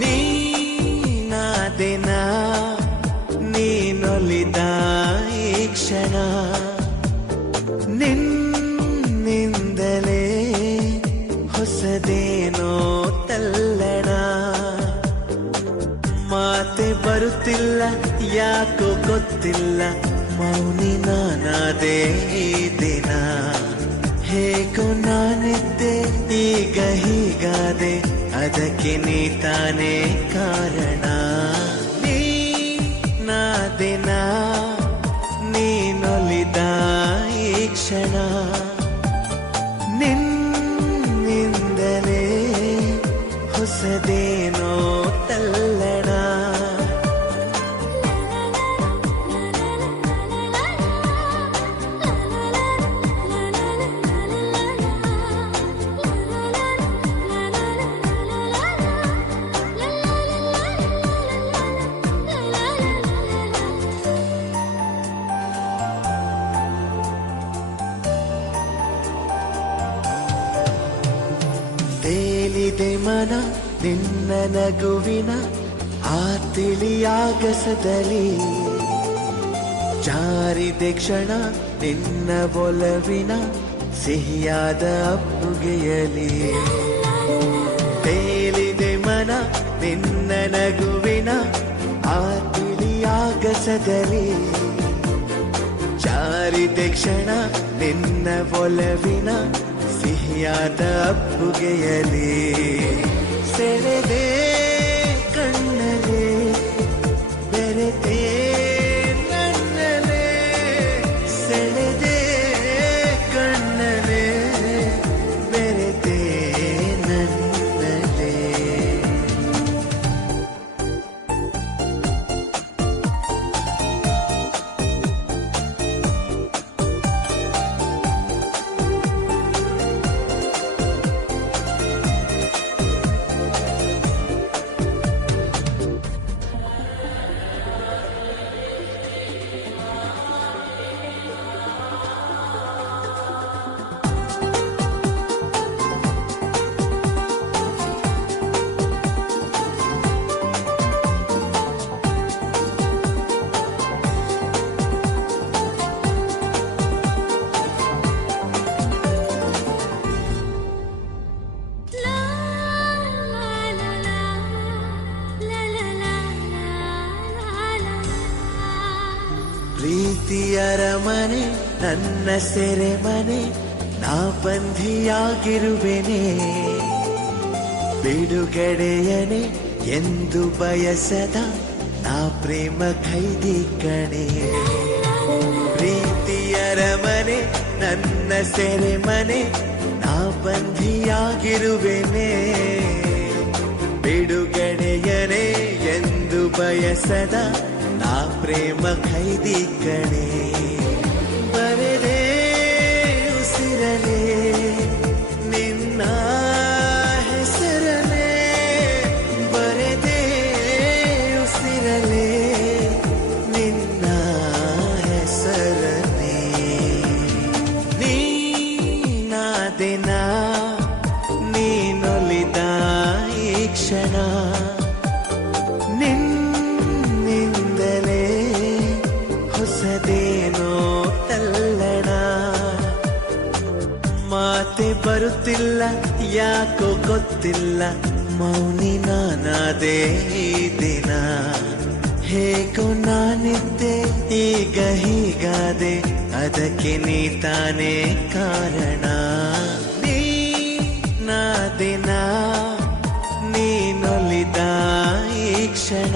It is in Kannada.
ನೀನಾದೆನ ನೀನೊಲಿದ ಈ ಕ್ಷಣ ನಿನ್ನಿಂದಲೇ ಹೊಸದೇನೋ ತಲ್ಲಣ ಮಾತೆ ಬರುತ್ತಿಲ್ಲ ಯಾಕೋ ಗೊತ್ತಿಲ್ಲ ಮೌನಿ ನಾನಾದೆ ಈ ದಿನ ಹೇಗೋ ನಾನಿದ್ದೆ ಈಗ ಹೀಗಾದೆ ಅದಕ್ಕೆ ನೀ ತಾನೇ ಕಾರಣ ನೀನಾದೆನ ನೀನೊಲಿದ ಈ ಕ್ಷಣ ನಿನ್ನಿಂದಲೇ ಹೊಸದೇನೋ ತಲ್ಲಣ ತೇಲಿದೆ ಮನ ನಿನ್ನ ನಗುವಿನ ಆ ತಿಳಿಯಾಗಸದಲ್ಲಿ ಜಾರಿದೆ ಕ್ಷಣ ನಿನ್ನ ಒಲವಿನ ಸಿಹಿಯಾದ ಅಪ್ಪುಗೆಯಲಿ ತೇಲಿದೆ ಮನ ನಿನ್ನ ನಗುವಿನ ಆ ತಿಳಿಯಾಗಸದಲ್ಲಿ ಜಾರಿದೆ ಕ್ಷಣ ನಿನ್ನ ಒಲವಿನ ಸಿಹಿಯಾದ ಅಪ್ಪುಗೆಯಲಿ ಸೆಳೆದೆ ಕಣ್ಣಲೆ ಬೆರೆತೆ ನನ್ನಲೆ ಸೆಳೆದೆ ಕಣ್ಣಲೆ ಬೆರೆತೆ ನನ್ನಲೆ ಪ್ರೀತಿಯರ ಮನೆ ನನ್ನ ಸೆರೆಮನೆ ನಾ ಬಂಧಿಯಾಗಿರುವೆನೆ ಬಿಡುಗಡೆಯನೆ ಎಂದು ಬಯಸದ ನಾ ಪ್ರೇಮ ಖೈದಿ ಕಣೆ ಪ್ರೀತಿಯರ ಮನೆ ನನ್ನ ಸೆರೆಮನೆ ನಾ ಬಂಧಿಯಾಗಿರುವೆನೆ ಬಿಡುಗಡೆಯನೆ ಎಂದು ಬಯಸದ ನಾ ಪ್ರೇಮ ಖೈದಿ ಕಣೆ ಬರೆದೆ ಉಸಿರಲೆ ನಿನ್ನ ಹೆಸರಲೆ ಬರೆದೆ ಉಸಿರಲೆ ನಿನ್ನ ಹೆಸರಲೆ ನೀನಾದೆನ ನೀನೊಲಿದ ಈ ಕ್ಷಣ ಹೊಸದೇನೋ ತಲ್ಲಣ ಮಾತೆ ಬರುತ್ತಿಲ್ಲ ಯಾಕೋ ಗೊತ್ತಿಲ್ಲ ಮೌನಿ ನಾನಾದೆ ಈ ದಿನ ಹೇಗೋ ನಾನಿದ್ದೆ ಈಗ ಹೀಗಾದೆ ಅದಕ್ಕೆ ನೀ ತಾನೇ ಕಾರಣ ನೀನಾದೆನ ನೀನೊಲಿದ ಈ ಕ್ಷಣ